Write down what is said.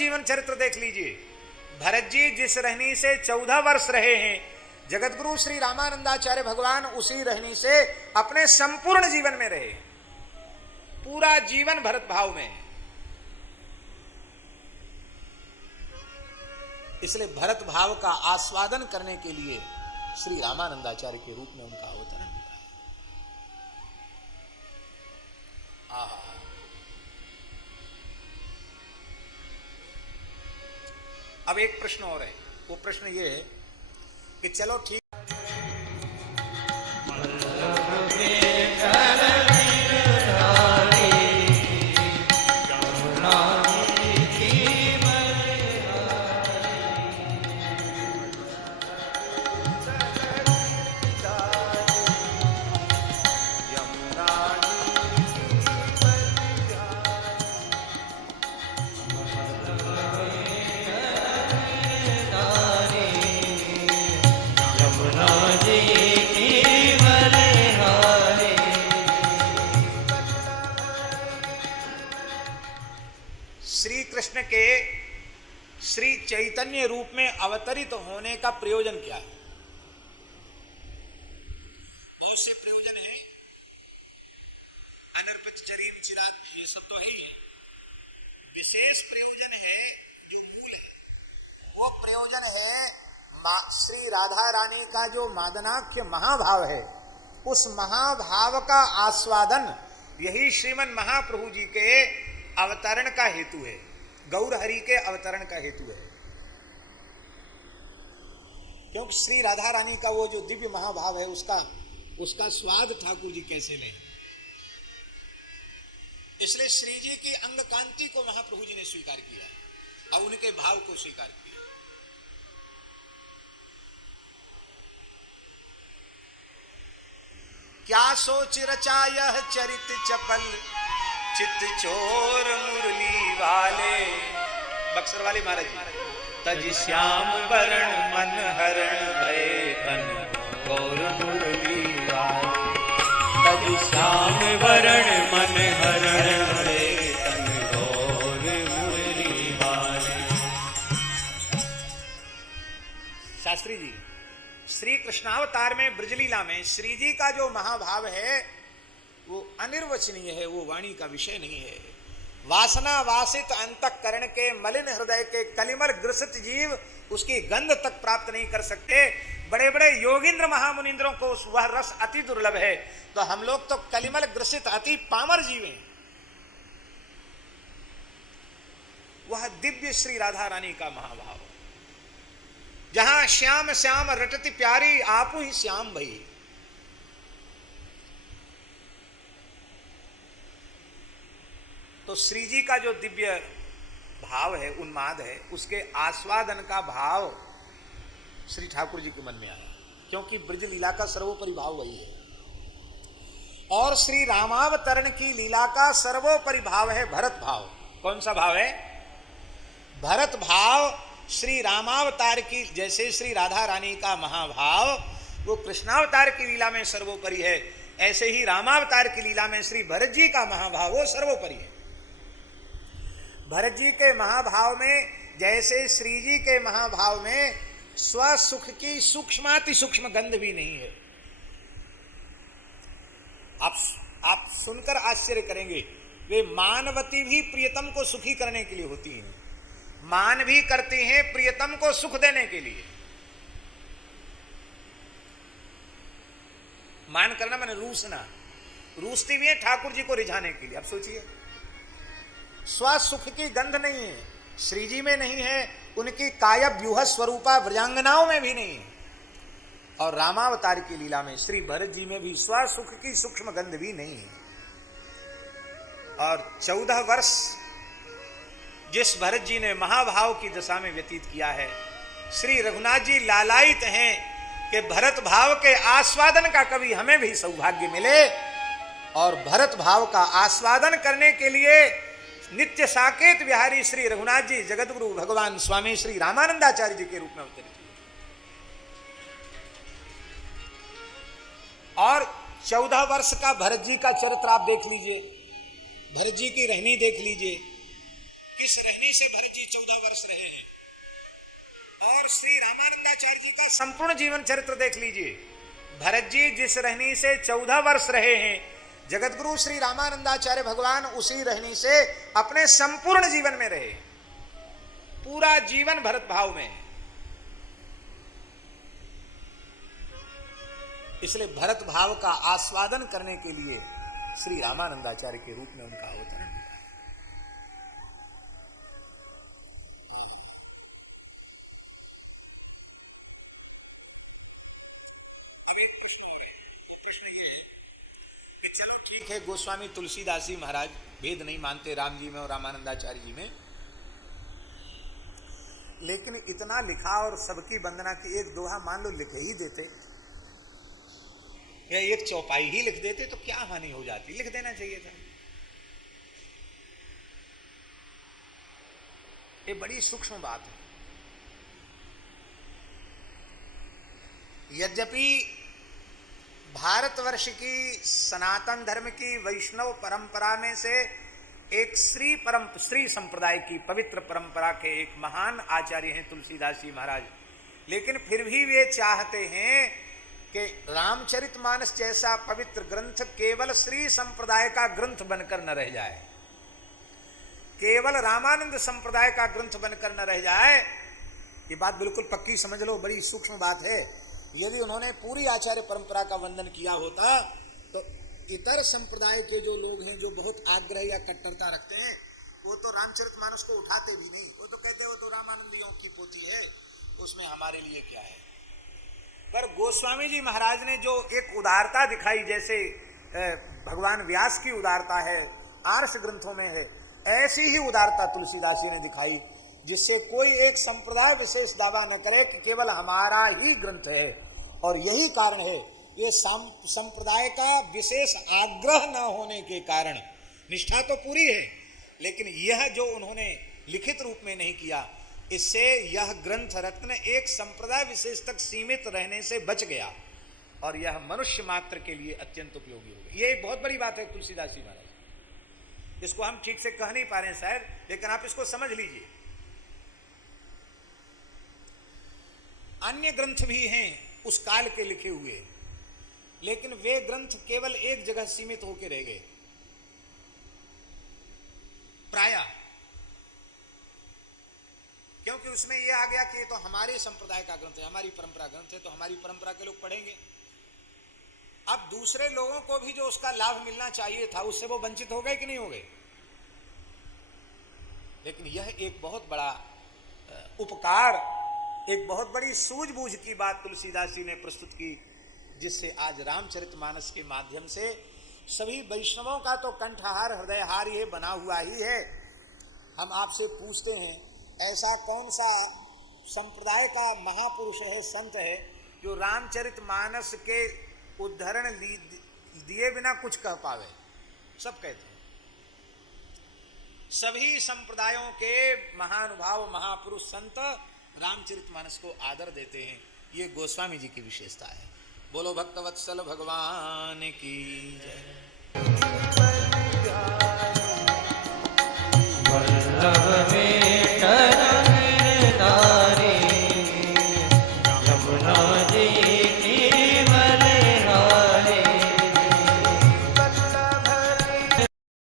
जीवन चरित्र देख लीजिए। भरत जी जिस रहनी से 14 वर्ष रहे हैं, जगतगुरु श्री रामानंदाचार्य भगवान उसी रहनी से अपने संपूर्ण जीवन में रहे। पूरा जीवन भरत भाव में है। इसलिए भरत भाव का आस्वादन करने के लिए श्री रामानंदाचार्य के रूप में उनका अवतरण हुआ है। अब एक प्रश्न और है, वो प्रश्न ये है कि चलो ठीक, श्री कृष्ण के श्री चैतन्य रूप में अवतरित होने का प्रयोजन क्या है? बहुत से प्रयोजन है। अनर्पित जरीब चिराग, ये सब तो है ही है। विशेष प्रयोजन है जो मूल है, वो प्रयोजन है श्री राधा रानी का जो मादनाख्य महाभाव है, उस महाभाव का आस्वादन यही श्रीमन महाप्रभु जी के अवतरण का हेतु है, गौर हरि के अवतरण का हेतु है। क्योंकि श्री राधा रानी का वो जो दिव्य महाभाव है, उसका स्वाद ठाकुर जी कैसे लें। इसलिए श्री जी की अंग कांति को महाप्रभु जी ने स्वीकार किया और उनके भाव को स्वीकार किया। क्या सोच रचाय चरित चपल, चित चोर मुरली वाले, बक्सर वाले महाराज जी। तज श्याम वरण मन हरण भय तन गौर मुरली वाले, तज श्याम वरण मन हरण भय तन गौर मुरली वाले। शास्त्री जी, श्री कृष्णावतार में ब्रजलीला में श्री जी का जो महाभाव है वो अनिर्वचनीय है, वो वाणी का विषय नहीं है। वासना वासित अंतःकरण के मलिन हृदय के कलिमल ग्रसित जीव उसकी गंध तक प्राप्त नहीं कर सकते। बड़े बड़े योगींद्र महामुनिंद्रों को वह रस अति दुर्लभ है, तो हम लोग तो कलिमल ग्रसित अति पामर जीव हैं। वह दिव्य श्री राधा रानी का महाभाव, जहां श्याम श्याम रटति प्यारी आपू ही श्याम भई। तो श्री जी का जो दिव्य भाव है, उन्माद है, उसके आस्वादन का भाव श्री ठाकुर जी के मन में आया, क्योंकि ब्रज लीला का सर्वोपरि भाव वही है। और श्री रामावतरण की लीला का सर्वोपरि भाव है भरत भाव। कौन सा भाव है? भरत भाव। श्री रामावतार की, जैसे श्री राधा रानी का महाभाव वो कृष्णावतार की लीला में सर्वोपरि है, ऐसे ही रामावतार की लीला में श्री भरत जी का महाभाव वो सर्वोपरि है। भरत जी के महाभाव में जैसे श्री जी के महाभाव में स्वसुख की सूक्ष्माति सूक्ष्म गंध भी नहीं है। आप सुनकर आश्चर्य करेंगे, वे मानवती भी प्रियतम को सुखी करने के लिए होती हैं, मान भी करती हैं प्रियतम को सुख देने के लिए। मान करना माने रूसना, रूसती भी है ठाकुर जी को रिझाने के लिए। अब सोचिए, स्वसुख की गंध नहीं है, श्री जी में नहीं है, उनकी काया व्यूह स्वरूपा व्रजांगनाओं में भी नहीं है, और रामावतार की लीला में श्री भरत जी में भी स्वसुख की सूक्ष्म गंध भी नहीं है। और 14 वर्ष जिस भरत जी ने महाभाव की दशा में व्यतीत किया है, श्री रघुनाथ जी लालायित हैं कि भरत भाव के आस्वादन का कभी हमें भी सौभाग्य मिले। और भरत भाव का आस्वादन करने के लिए नित्य साकेत विहारी श्री रघुनाथ जी जगतगुरु भगवान स्वामी श्री रामानंदाचार्य जी के रूप में अवतरित हुए। और 14 वर्ष का भरत जी का चरित्र आप देख लीजिए, भरत जी की रहनी देख लीजिए, किस रहनी से भरत जी 14 वर्ष रहे हैं, और श्री रामानंदाचार्य जी का संपूर्ण जीवन चरित्र देख लीजिए। भरत जी जिस रहनी से 14 वर्ष रहे हैं, जगतगुरु श्री रामानंदाचार्य भगवान उसी रहनी से अपने संपूर्ण जीवन में रहे। पूरा जीवन भरत भाव में है। इसलिए भरत भाव का आस्वादन करने के लिए श्री रामानंदाचार्य के रूप में उनका अवतरण। चलो ठीक है, गोस्वामी तुलसीदास जी महाराज भेद नहीं मानते राम जी में और रामानंदाचार्य जी में, लेकिन इतना लिखा और सबकी वंदना की एक दोहा मान लो लिखे ही देते, या एक चौपाई ही लिख देते तो क्या हानि हो जाती, लिख देना चाहिए था। ये बड़ी सूक्ष्म बात है। यद्यपि भारतवर्ष की सनातन धर्म की वैष्णव परंपरा में से एक श्री संप्रदाय की पवित्र परंपरा के एक महान आचार्य हैं तुलसीदास जी महाराज, लेकिन फिर भी वे चाहते हैं कि रामचरितमानस जैसा पवित्र ग्रंथ केवल श्री संप्रदाय का ग्रंथ बनकर न रह जाए, केवल रामानंद संप्रदाय का ग्रंथ बनकर न रह जाए। ये बात बिल्कुल पक्की समझ लो, बड़ी सूक्ष्म बात है। यदि उन्होंने पूरी आचार्य परंपरा का वंदन किया होता तो इतर संप्रदाय के जो लोग हैं जो बहुत आग्रह या कट्टरता रखते हैं, वो तो रामचरितमानस को उठाते भी नहीं, वो तो कहते हैं वो तो रामानंदियों की पोथी है, उसमें हमारे लिए क्या है। पर गोस्वामी जी महाराज ने जो एक उदारता दिखाई, जैसे भगवान व्यास की उदारता है आर्ष ग्रंथों में है, ऐसी ही उदारता तुलसीदास जी ने दिखाई, जिससे कोई एक संप्रदाय विशेष दावा न करे कि केवल हमारा ही ग्रंथ है। और यही कारण है, ये संप्रदाय का विशेष आग्रह न होने के कारण, निष्ठा तो पूरी है, लेकिन यह जो उन्होंने लिखित रूप में नहीं किया, इससे यह ग्रंथ रत्न एक संप्रदाय विशेष तक सीमित रहने से बच गया और यह मनुष्य मात्र के लिए अत्यंत उपयोगी हो गया। ये एक बहुत बड़ी बात है तुलसीदास जी महाराज, इसको हम ठीक से कह नहीं पा रहे हैं शायद, लेकिन आप इसको समझ लीजिए। अन्य ग्रंथ भी हैं उस काल के लिखे हुए, लेकिन वे ग्रंथ केवल एक जगह सीमित होकर रह गए प्रायः, क्योंकि उसमें यह आ गया कि ये तो हमारे संप्रदाय का ग्रंथ है, हमारी परंपरा ग्रंथ है, तो हमारी परंपरा के लोग पढ़ेंगे। अब दूसरे लोगों को भी जो उसका लाभ मिलना चाहिए था, उससे वो वंचित हो गए कि नहीं हो गए। लेकिन यह एक बहुत बड़ा उपकार, एक बहुत बड़ी सूझबूझ की बात तुलसीदास जी ने प्रस्तुत की, जिससे आज रामचरितमानस के माध्यम से सभी वैष्णवों का तो कंठहार हृदयहार ये बना हुआ ही है। हम आपसे पूछते हैं, ऐसा कौन सा संप्रदाय का महापुरुष है, संत है, जो रामचरितमानस के उद्धरण दिए बिना कुछ कह पावे। सब कहते हैं, सभी संप्रदायों के महानुभाव महापुरुष संत रामचरितमानस को आदर देते हैं। ये गोस्वामी जी की विशेषता है। बोलो भक्तवत्सल भगवान की जय।